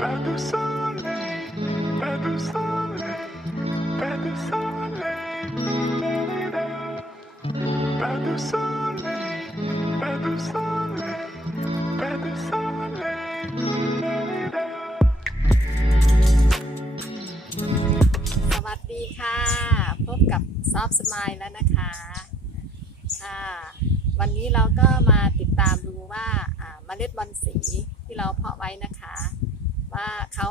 Pas de soleil, pas de soleil, pas de soleil, la-la-la. pas de soleil, pas de soleil, pas de soleil, la-la-la. สวัสดีค่ะ พบกับซอฟสมายแล้วนะคะค่ะวันนี้เราก็มาติดตามดูว่าอ่าเมล็ดบอลสีที่เราเพาะไว้นะคะ ว่าเขา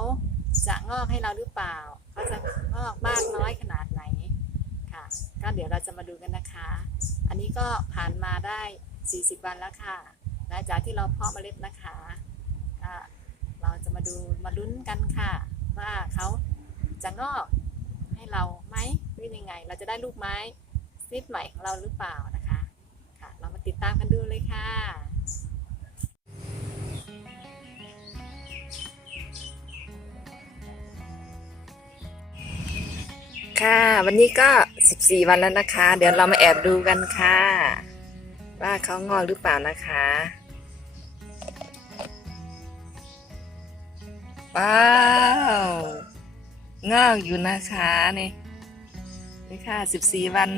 จะงอกให้เราหรือเปล่าเขาจะงอกมากน้อยขนาดไหนค่ะ ก็เดี๋ยวเราจะมาดูกันนะคะ อันนี้ก็ผ่านมาได้ 40 วันแล้วค่ะหลังจากที่เราเพาะเมล็ดนะคะก็เราจะมาดูมาลุ้นกันค่ะ ว่าเขาจะงอกให้เราไหมหรือยังไง เราจะได้ลูกไม้ซิดใหม่ของเราหรือเปล่านะคะ ค่ะ เรามาติดตามกันดูเลยค่ะ ค่ะ วันนี้ก็14วันแล้วนะคะ เดี๋ยวเรามาแอบดูกันค่ะ ว่าเขางอกหรือเปล่านะคะว้าวงอกอยู่นะคะนี่นี่ค่ะ14วัน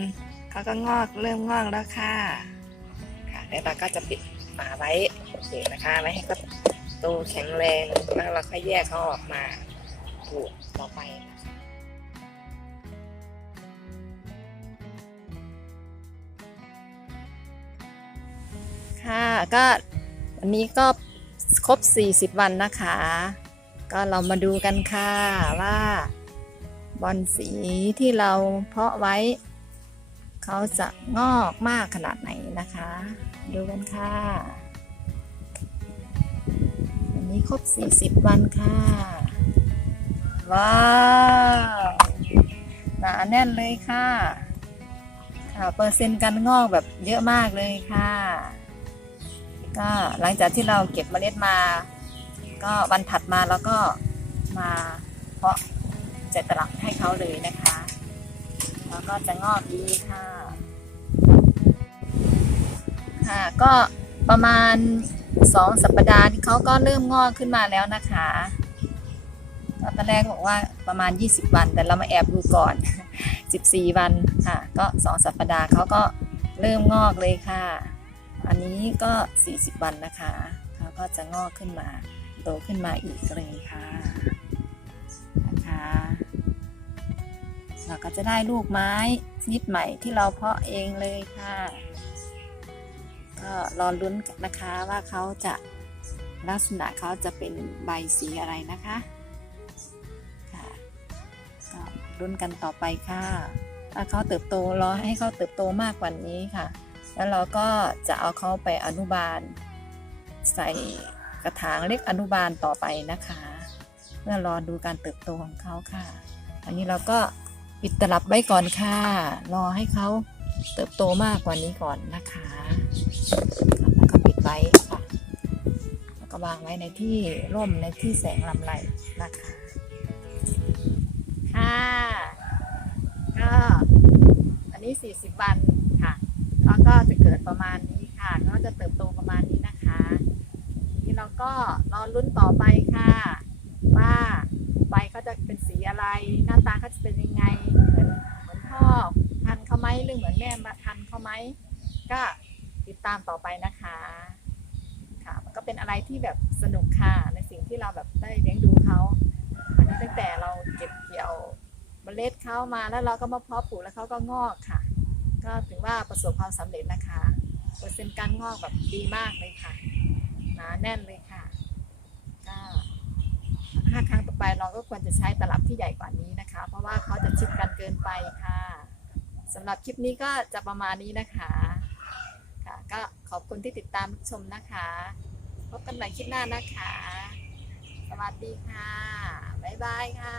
เขาก็งอกเริ่มงอกแล้วค่ะ ค่ะเดี๋ยวเราก็จะปิดฝาไว้โอเคนะคะไม่ให้เขาโตแข็งแรงแล้วเราค่อยแยกเขาออกมาปลูกต่อไปนะคะ ค่ะ ก็วันนี้ก็ครบ 40 วันนะคะ ก็เรามาดูกันค่ะว่าบอลสีที่เราเพาะไว้ เขาจะงอกมากขนาดไหนนะคะ ดูกันค่ะวันนี้ครบ 40 วันค่ะ ว้าวหนาแน่นเลยค่ะค่ะเปอร์เซ็นต์การงอกแบบเยอะมากเลยค่ะ ก็หลังจากที่เราเก็บเมล็ดมา ก็วันถัดมาแล้วก็มาเพาะเจตลับให้เขาเลยนะคะ แล้วก็จะงอกดีค่ะ ค่ะก็ประมาณสองสัปดาห์ที่เขาก็เริ่มงอกขึ้นมาแล้วนะคะตอนแรกบอกว่าประมาณ 20 วัน แต่เรามาแอบดูก่อน 14 วันค่ะ ก็สองสัปดาห์เขาก็เริ่มงอกเลยค่ะ อันนี้ก็ 40 วันนะคะเขาก็จะงอกขึ้นมาโตขึ้นมาอีกเลยค่ะนะคะเราก็จะได้ลูกไม้ชนิดใหม่ที่เราเพาะเองเลยค่ะ ก็รอลุ้นกันนะคะว่าเขาจะลักษณะเขาจะเป็นใบสีอะไรนะคะค่ะก็ลุ้นกันต่อไปค่ะถ้าเขาเติบโตรอให้เขาเติบโตมากกว่านี้ค่ะ แล้วเราก็จะเอาเขาไปอนุบาล ใส่กระถางเล็กอนุบาลต่อไปนะคะ เพื่อรอดูการเติบโตของเขาค่ะ อันนี้เราก็ปิดตลับไว้ก่อนค่ะ รอให้เขาเติบโตมากกว่านี้ก่อนนะคะแล้วก็ปิดไว้ค่ะแล้วก็วางไว้ในที่ร่มในที่แสงลำไรนะคะ ค่ะก็อันนี้ 40 วันค่ะ แล้วก็จะเกิด ประมาณนี้ค่ะ ก็จะเติบโตประมาณนี้นะคะนี้เราก็รอลุ้นต่อไปค่ะ ว่าใบเขาจะเป็นสีอะไร หน้าตาเขาจะเป็นยังไง เหมือนเหมือนพ่อทันเขาไหมหรือเหมือนแม่มาทันเขาไหมก็ติดตามต่อไปนะคะค่ะ มันก็เป็นอะไรที่แบบสนุกค่ะในสิ่งที่เราแบบได้เลี้ยงดูเขาอันนี้ตั้งแต่เราเก็บเกี่ยวเมล็ดเขามาแล้วเราก็มาเพาะปลูกแล้วเขาก็งอกค่ะ ก็ถือว่าประสบความสำเร็จนะคะ เปอร์เซ็นต์การงอกแบบดีมากเลยค่ะ หนาแน่นเลยค่ะก็ห้าครั้งต่อไปเราก็ควรจะใช้ตลับที่ใหญ่กว่านี้นะคะ เพราะว่าเขาจะชิดกันเกินไปค่ะสำหรับคลิปนี้ก็จะประมาณนี้นะคะค่ะก็ขอบคุณที่ติดตามชมนะคะ พบกันใหม่คลิปหน้านะคะ สวัสดีค่ะ บ๊ายบายค่ะ